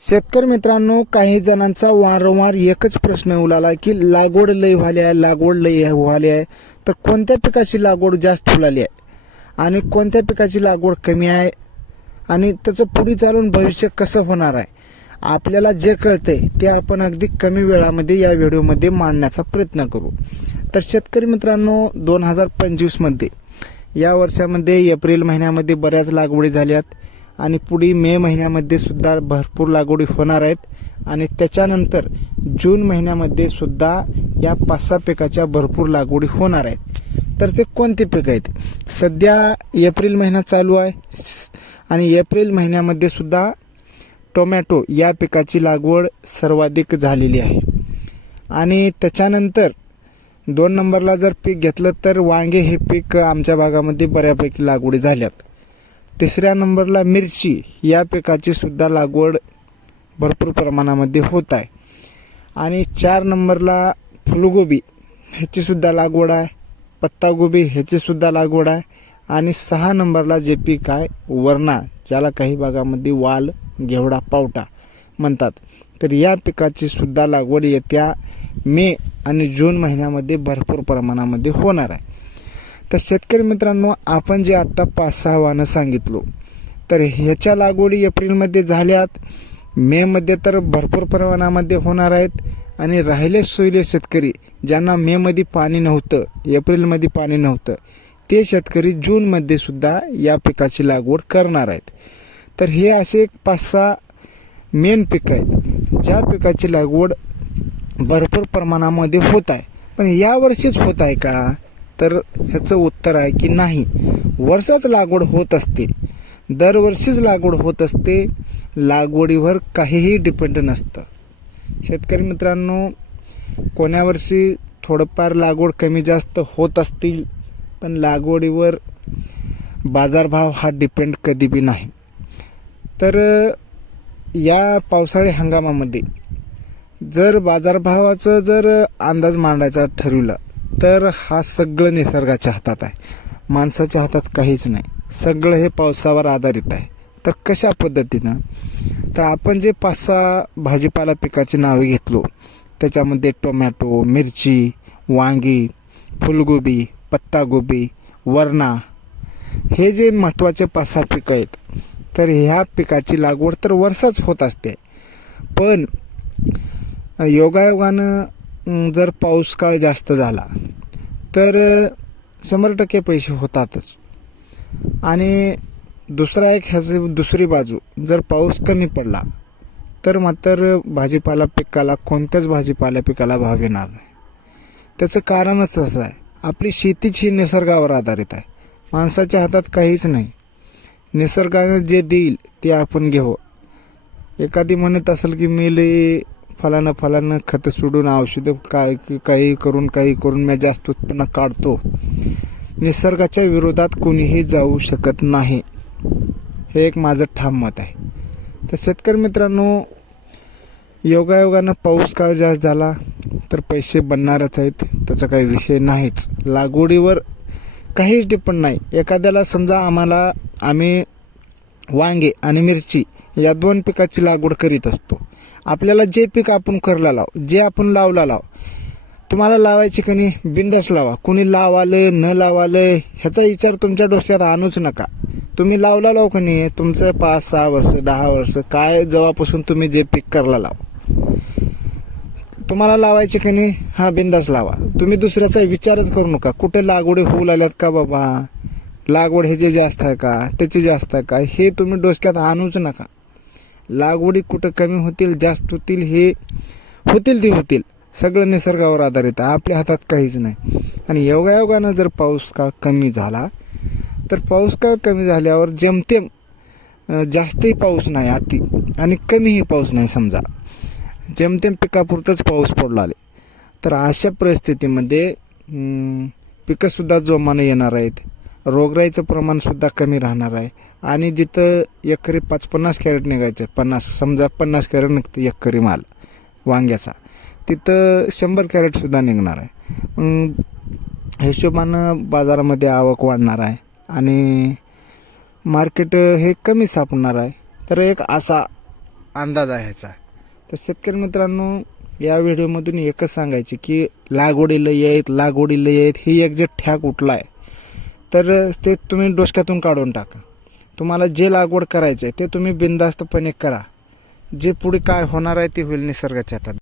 शेतकरी मित्रांनो काही जणांचा वारंवार एकच प्रश्न उलाला की लागवड लय व्हाली आहे लागवड लय व्हाली आहे तर कोणत्या पिकाची लागवड जास्त फुलाली आहे? आणि कोणत्या पिकाची लागवड कमी आहे? आणि त्याचं पुढे चालून भविष्य कसं होणार आहे? आपल्याला जे कळतंय ते आपण अगदी कमी वेळामध्ये या व्हिडिओमध्ये मांडण्याचा प्रयत्न करू. तर शेतकरी मित्रांनो दोन हजार पंचवीसमध्ये या वर्षामध्ये एप्रिल महिन्यामध्ये बऱ्याच लागवडी झाल्यात. आणि पुढे मे महिन्यामध्ये सुद्धा भरपूर लागवडी होणार आहेत. आणि त्याच्यानंतर जून महिन्यामध्ये सुद्धा या पाच सहा पिकाच्या भरपूर लागवडी होणार आहेत. तर ते कोणते पीक आहेत? सध्या एप्रिल महिना चालू आहे. आणि एप्रिल महिन्यामध्ये सुद्धा टोमॅटो या पिकाची लागवड सर्वाधिक झालेली आहे. आणि त्याच्यानंतर दोन नंबरला जर पीक घेतलं तर वांगे हे पीक आमच्या भागामध्ये बऱ्यापैकी लागवडी झाल्यात. तिसऱ्या नंबरला मिरची या पिकाची सुद्धा लागवड भरपूर प्रमाणामध्ये होत आहे. आणि चार नंबरला फुलगोबी ह्याची सुद्धा लागवड आहे. पत्तागोबी ह्याची सुद्धा लागवड आहे. आणि सहा नंबरला जे पीक आहे वरणा ज्याला काही भागामध्ये वाल घेवडा पावटा म्हणतात. तर या पिकाची सुद्धा लागवड येत्या मे आणि जून महिन्यामध्ये भरपूर प्रमाणामध्ये होणार आहे. तर शेतकरी मित्रांनो आपण जे आत्ता पाच सहा वाहनं सांगितलो तर ह्याच्या लागवडी एप्रिलमध्ये झाल्यात. मेमध्ये तर भरपूर प्रमाणामध्ये होणार आहेत. आणि राहिले सोयले शेतकरी ज्यांना मेमध्ये पाणी नव्हतं एप्रिलमध्ये पाणी नव्हतं ते शेतकरी जूनमध्ये सुद्धा या पिकाची लागवड करणार आहेत. तर हे असे एक पाच सहा मेन पिकं आहेत ज्या पिकाची लागवड भरपूर प्रमाणामध्ये होत आहे. पण यावर्षीच होत आहे का? तर ह्याचं उत्तर आहे की नाही. वर्षाच लागवड होत असते. दरवर्षीच लागवड होत असते. लागवडीवर काहीही डिपेंड नसतं. शेतकरी मित्रांनो कोण्या वर्षी थोडंफार लागवड कमी जास्त होत असतील पण लागवडीवर बाजारभाव हा डिपेंड कधी बी नाही. तर या पावसाळी हंगामामध्ये जर बाजारभावाचं जर अंदाज मांडायचा ठरवला तर हा सगळं निसर्गाच्या हातात आहे. माणसाच्या हातात काहीच नाही. सगळं हे पावसावर आधारित आहे. तर कशा पद्धतीनं? तर आपण जे पाच सहा भाजीपाला पिकाची नावे घेतलो त्याच्यामध्ये टोमॅटो मिरची वांगी फुलगोबी पत्तागोबी वरणा हे जे महत्त्वाचे पाच सहा पिकं आहेत तर ह्या पिकाची लागवड तर वर्षाच होत असते. पण योगायोगानं जर पाऊस काळ जास्त झाला तर शंभर टक्के पैसे होतातच. आणि दुसरा एक ह्याची दुसरी बाजू जर पाऊस कमी पडला तर मात्र भाजीपाला पिकाला कोणत्याच भाजीपाला पिकाला भाव येणार नाही. त्याचं कारणच असं आहे आपली शेतीच ही निसर्गावर आधारित आहे. माणसाच्या हातात काहीच नाही. निसर्गानं जे देईल ते आपण घेऊ एखादी म्हणत असेल की मी लई फलानं फलानं खतं सोडून औषधं काय काही करून काही करून मी जास्त उत्पन्न काढतो. निसर्गाच्या विरोधात कोणीही जाऊ शकत नाही. हे एक माझं ठाम मत आहे. तर शेतकरी मित्रांनो योगायोगानं पाऊस काळ जास्त झाला तर पैसे बनणारच आहेत त्याचा काही विषय नाहीच. लागवडीवर काहीच डिपेंड नाही. एखाद्याला समजा आम्हाला आम्ही वांगे आणि मिरची या दोन पिकाची लागवड करीत असतो. आपल्याला जे पीक आपण करला लाव जे आपण लावला लाव तुम्हाला लावायची की नाही बिंदास लावा. कुणी लावाले न लावाले ह्याचा विचार तुमच्या डोक्यात आणूच नका. तुम्ही लावला लाव का नाही तुमचं पाच सहा वर्ष दहा वर्ष काय जेव्हापासून तुम्ही जे पीक करला लाव. तुम्हाला लावायचे की नाही हा बिंदास लावा. तुम्ही दुसऱ्याचा विचारच करू नका. कुठे लागवडी होऊ लागल्यात का बाबा? लागवड हे जे जास्त आहे का? त्याची जास्त आहे का? हे तुम्ही डोसक्यात आणूच नका. लागवडी कुठं कमी होतील जास्त होतील हे होतील ते होतील. सगळं निसर्गावर आधारित आहे. आपल्या हातात काहीच नाही. आणि योगायोगानं जर पाऊस काळ कमी झाला तर पाऊस काळ कमी झाल्यावर जमतेम जास्तही पाऊस नाही अति. आणि कमीही पाऊस नाही समजा. जेमतेम पिकापुरतंच पाऊस पडला आले तर अशा परिस्थितीमध्ये पिकंसुद्धा जोमानं येणार आहेत. रोगराईचं प्रमाणसुद्धा कमी राहणार आहे. आणि जिथं एकरी पाच पन्नास कॅरेट निघायचं पन्नास समजा पन्नास कॅरेट निघतं एकरी माल वांग्याचा तिथं शंभर कॅरेटसुद्धा निघणार आहे. हिशोबानं बाजारामध्ये आवक वाढणार आहे आणि मार्केट हे कमी सापडणार आहे. तर एक असा अंदाज आहे ह्याचा. तर शेतकरी मित्रांनो या व्हिडिओमधून एकच सांगायचे की लागवडी लय आहेत लागवडी लय आहेत ही एक जे ठॅक उठला आहे तर ते तुम्ही डोसक्यातून काढून टाका. तुम्हाला जे लागवड करायचं आहे ते तुम्ही बिनधास्तपणे करा. जे पुढे काय होणार आहे ते होईल निसर्गाच्या हातात.